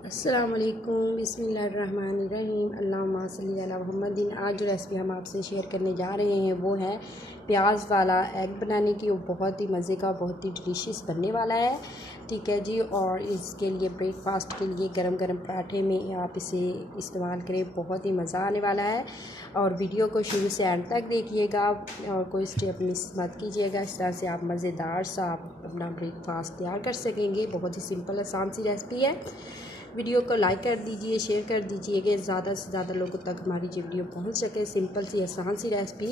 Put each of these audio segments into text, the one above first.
अस्सलाम वालेकुम, बिस्मिल्लाहिर्रहमानिर्रहीम, अल्लाहुम्मा सल्ली अला मुहम्मदिन। आज जो रेसिपी हम आपसे शेयर करने जा रहे हैं वो है प्याज वाला एग बनाने की। वो बहुत ही मज़े का, बहुत ही डिलीशियस बनने वाला है। ठीक है जी। और इसके लिए ब्रेकफास्ट के लिए गरम गरम पराठे में आप इसे इस्तेमाल करें, बहुत ही मज़ा आने वाला है। और वीडियो को शुरू से एंड तक देखिएगा और कोई स्टेप मिस मत कीजिएगा। इस तरह से आप मज़ेदार सा अपना ब्रेकफास्ट तैयार कर सकेंगे। बहुत ही सिंपल आसान सी रेसिपी है। वीडियो को लाइक कर दीजिए, शेयर कर दीजिएगा, ज़्यादा से ज़्यादा लोगों तक हमारी ये वीडियो पहुंच सके। सिंपल सी आसान सी रेसिपी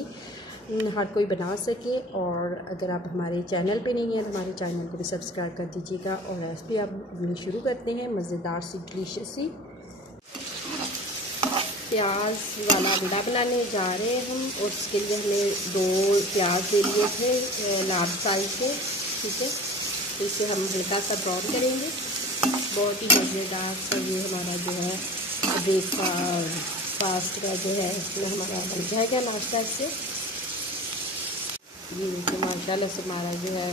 हर कोई बना सके। और अगर आप हमारे चैनल पे नहीं हैं तो हमारे चैनल को भी सब्सक्राइब कर दीजिएगा। और रेसिपी आप अपनी शुरू करते हैं, मज़ेदार सी डिलीशियस सी प्याज वाला वड़ा बनाने जा रहे हैं हम। और उसके लिए हमें 2 प्याज ले लिए थे लार्ज साइज के। ठीक है, तो इसे हम हल्का सा ब्राउन करेंगे। बहुत ही मज़ेदार सा ये हमारा जो है ब्रेकफास्ट का जो है इसमें हमारा बन जाएगा नाश्ता। इससे ये देखिए माशाल्लाह से हमारा जो है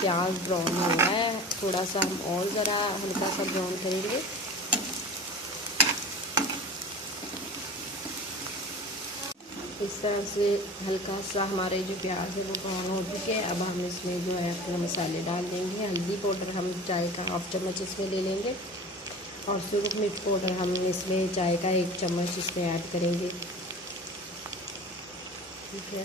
प्याज ब्राउन हो रहा है। थोड़ा सा हम और ज़रा हल्का सा ब्राउन करेंगे। इस तरह से हल्का सा हमारे जो प्याज है वो ब्राउन हो चुके हैं। अब हम इसमें जो है अपना मसाले डाल देंगे। हल्दी पाउडर हम चाय का 1/2 चम्मच इसमें ले लेंगे। और सुरख मिर्च पाउडर हम इसमें चाय का 1 चम्मच इसमें ऐड करेंगे। ठीक है।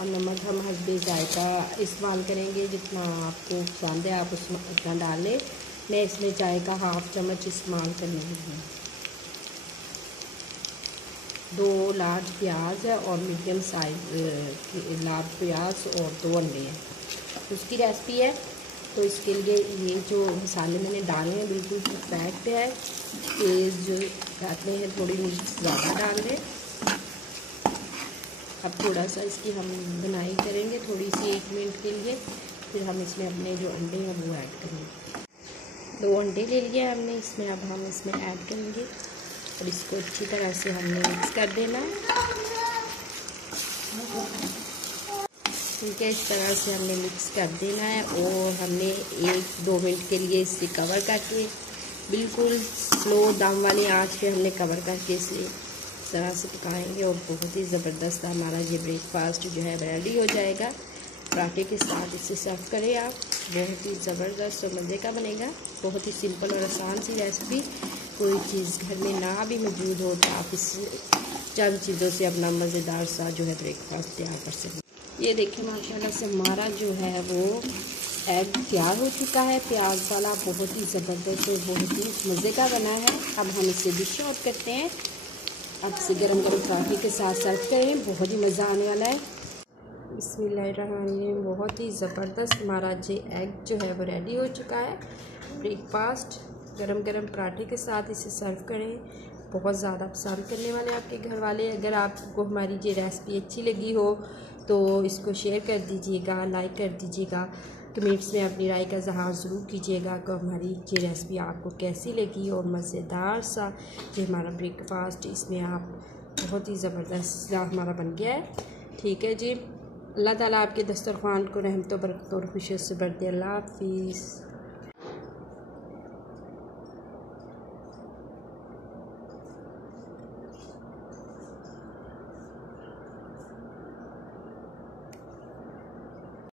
और नमक हम हस्बे जायका इस्तेमाल करेंगे, जितना आपको पसंद है आप उसमें उतना डाल लें। मैं इसमें चाय का 1/2 चम्मच इस्तेमाल करने लगी। 2 लार्ज प्याज है और मीडियम साइज लार्ज प्याज और 2 अंडे हैं, उसकी रेसिपी है। तो इसके लिए ये जो मसाले मैंने डाले हैं बिल्कुल परफेक्ट है। तेज़ जो डालते हैं थोड़ी मिर्च ज़्यादा डाल दें। अब थोड़ा सा इसकी हम बुनाई करेंगे थोड़ी सी 1 मिनट के लिए। फिर हम इसमें अपने जो अंडे हैं वो ऐड करेंगे। 2 अंडे ले लिए हमने इसमें। अब हम इसमें ऐड करेंगे और इसको अच्छी तरह से हमने मिक्स कर देना। ठीक है, इस तरह से हमने मिक्स कर देना है। और हमने 1-2 मिनट के लिए इसे कवर करके बिल्कुल स्लो दम वाली आंच पे हमने कवर करके इसे इस तरह से पकाएंगे। और बहुत ही ज़बरदस्त हमारा ये ब्रेकफास्ट जो है रेडी हो जाएगा। पराठे के साथ इसे सर्व करें आप, बहुत ही ज़बरदस्त और मज़े का बनेगा। बहुत ही सिंपल और आसान सी रेसिपी। कोई चीज़ घर में ना भी मौजूद हो तो आप इस चंद चीज़ों से अपना मज़ेदार सा जो है ब्रेकफास्ट तैयार कर सकें। ये देखिए माशाल्लाह से हमारा जो है वो एग तैयार हो चुका है प्याज वाला। बहुत ही ज़बरदस्त और बहुत ही मज़े का बना है। अब हम इसे डिश आउट करते हैं। अब इसे गरम गरम पराठे के साथ सर्व करें, बहुत ही मज़ा आने वाला है। बिस्मिल्लाहिर्रहमानिर्रहीम। बहुत ही ज़बरदस्त हमारा ये एग जो है वो रेडी हो चुका है। ब्रेकफास्ट गरम गरम पराठे के साथ इसे सर्व करें, बहुत ज़्यादा पसंद करने वाले आपके घर वाले। अगर आपको हमारी ये रेसिपी अच्छी लगी हो तो इसको शेयर कर दीजिएगा, लाइक कर दीजिएगा। कमेंट्स में अपनी राय का इज़हार ज़रूर कीजिएगा कि हमारी ये रेसिपी आपको कैसी लगी। और मज़ेदार सा ये हमारा ब्रेकफास्ट, इसमें आप बहुत ही ज़बरदस्त हमारा बन गया है। ठीक है जी। अल्लाह ताला आपके दस्तरख़्वान को रहमतों बरकतों और खुशियों से भर दे। अल्लाह हाफ़िज़।